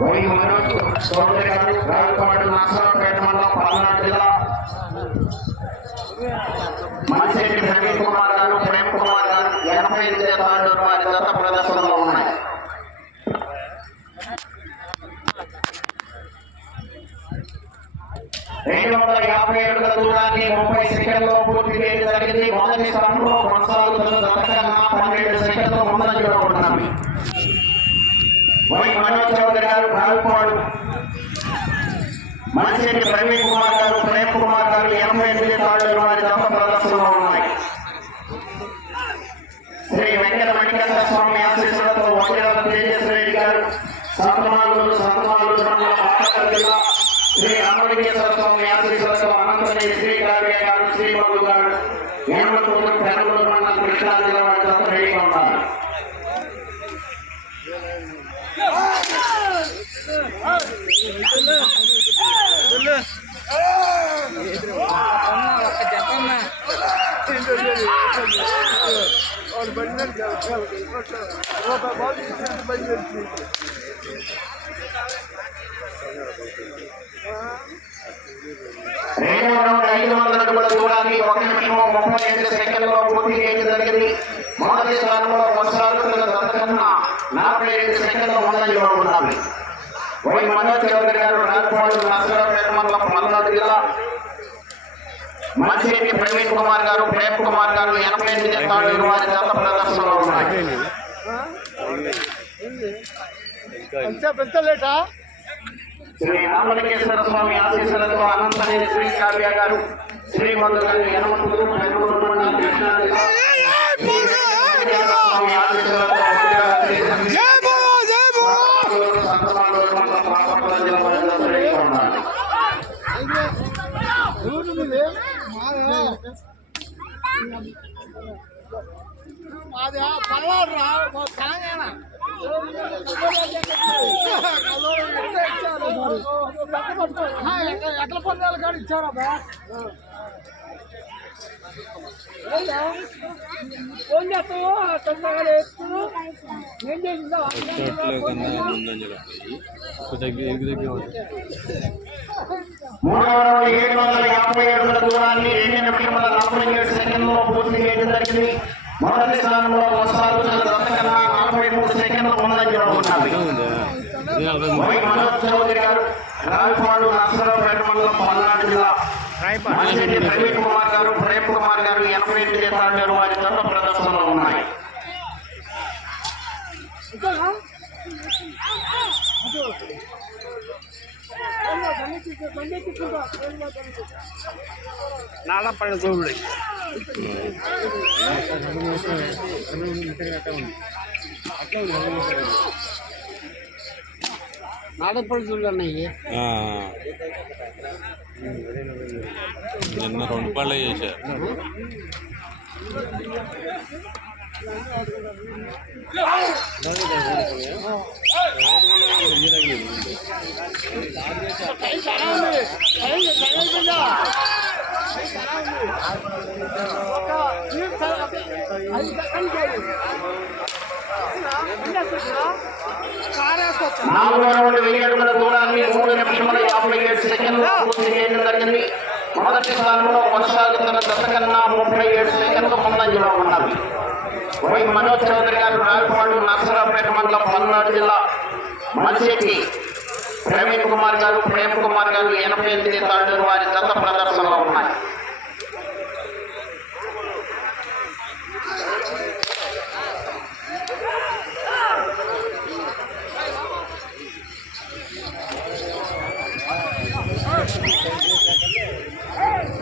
Why Manoj Chowdary గారు రాయపాడు నరసరావుపేట మండలం పల్నాడు జిల్లా మనిషి ప్రవీణ్ కుమార్ గారు ప్రేమ్ కుమార్ గారు ఎనభై ఎనిమిది తాళ్ళు వారి జత ప్రదర్శనలో ఉన్నాయి. రెండు వందల యాభై ఏడుల దూరాన్ని ముప్పై సెకండ్లో పూర్తి చేయడం జరిగింది. మొదటి స్థానంలో కొనసాగుతున్న జత పన్నెండు సెకండ్లో ముందని ఉన్నాయి వై మనోజ్ చౌదరి గారు రాయపాడు మనిషి ప్రవీణ్ కుమార్ గారు ప్రేమ్ కుమార్ గారు ఎనభై ఎనిమిది తాళ్ళు వారి తప్ప ప్రదర్శనలో ఉన్నాయి. శ్రీ వెంకట మణికంఠ స్వామి ఆశీస్సులతో వకీల తేజస్వి రెడ్డి గారు సంతమాలు సంతమాలు జిల్లా శ్రీ రామలింగేశ్వర స్వామి ఆశీస్సులతో అనంతని శ్రీ కావ్య గారు శ్రీబాబు గారు ఏమటూరు పెరుగులు మండలం కృష్ణా జిల్లా వారి తప్ప రెడీగా ఉన్నారు. రెండు వందల ఐదు వందల అడుగుల దూరాన్ని ఒక నిమిషం ముప్పై ఐదు పూర్తి చేయడం జరిగింది మొదటి స్థానంలో కొనసాగుతున్న నలభై ఐదు సెకండ్ల ముందంజలో వై మనోజ్ చౌదరి గారు రాజపాడు నరసరావుపేట మండలం మనిషి ప్రవీణ్ కుమార్ గారు ప్రేమ్ కుమార్ గారు ఎనభై ఎనిమిది తాళ్ళు వారి జత ప్రదర్శనలో ఉన్నాయి. శ్రీ రామలింగేశ్వర స్వామి ఆశీస్సులతో అనంతని శ్రీ కావ్య గారు శ్రీమంతు గారు యనమతులు బెంగళూరు మండలం కృష్ణా స్వామి ఆశీస్సులతో పాలకొల్లు సంతమాలూరు మండలం పాపకొండ జిల్లా వారి జత రెడీగా ఉన్నారు. ఊరు మీది మాదే రా తెలంగాణ ఎట్ల పొందాలి కాదు ఇచ్చారా బా ఫోన్ చేస్తావు తొందరగా ఎత్తు ఏం చేసిందా దగ్గర ఉంటుంది మూడవ ఏడు వందల యాభై ఏడు దూరాన్ని రెండు నిమిషముల నలభై ఏడు సెకండ్లలో పూర్తి చేయడం జరిగింది మొదటి స్థానంలో కొనసాగుతున్న దత్తకన్నా నలభై మూడు సెకండ్ల ముందంజలో ఉన్నది మనోజ్ చౌదరి గారు రావిపాడు నరసరావుపేట మండలం పల్నాడు జిల్లా. ప్రవీణ్ కుమార్ గారు ప్రేమ్ కుమార్ గారు ఎనభై ఎనిమిది తాండేరు వారి దండ ప్రదర్శనలో ఉన్నారు. ఏమో, బండి తీసుకో, బండి తీసుకుంటా. ఏమో, బండి తీసుకో. నాడపడిన చూడు నాడపడి చూడన్నాయి నిన్న రెండు పళ్ళే చేశారు నాలుగో రౌండ్ వెయ్యి అడుగుల దూరాన్ని మూడు నిమిషముల యాభై ఏడు సెకండ్లు పూర్తి చేయడం జరిగింది మొదటి స్థానంలో కొనసాగుతున్న దత్తకన్నా ముప్పై ఏడు సెకండ్ల ముందంజలో ఉన్నది వై మనోజ్ చౌదరి గారు రావిపాడు నరసరావుపేట మండలం పల్నాడు జిల్లా మల్శెట్టి ప్రవీణ్ కుమార్ గారు ప్రేమ్ కుమార్ గారు ఎనభై ఎనిమిది తాండూరు వారి దత్త ప్రదర్శనలో ఉన్నాయి.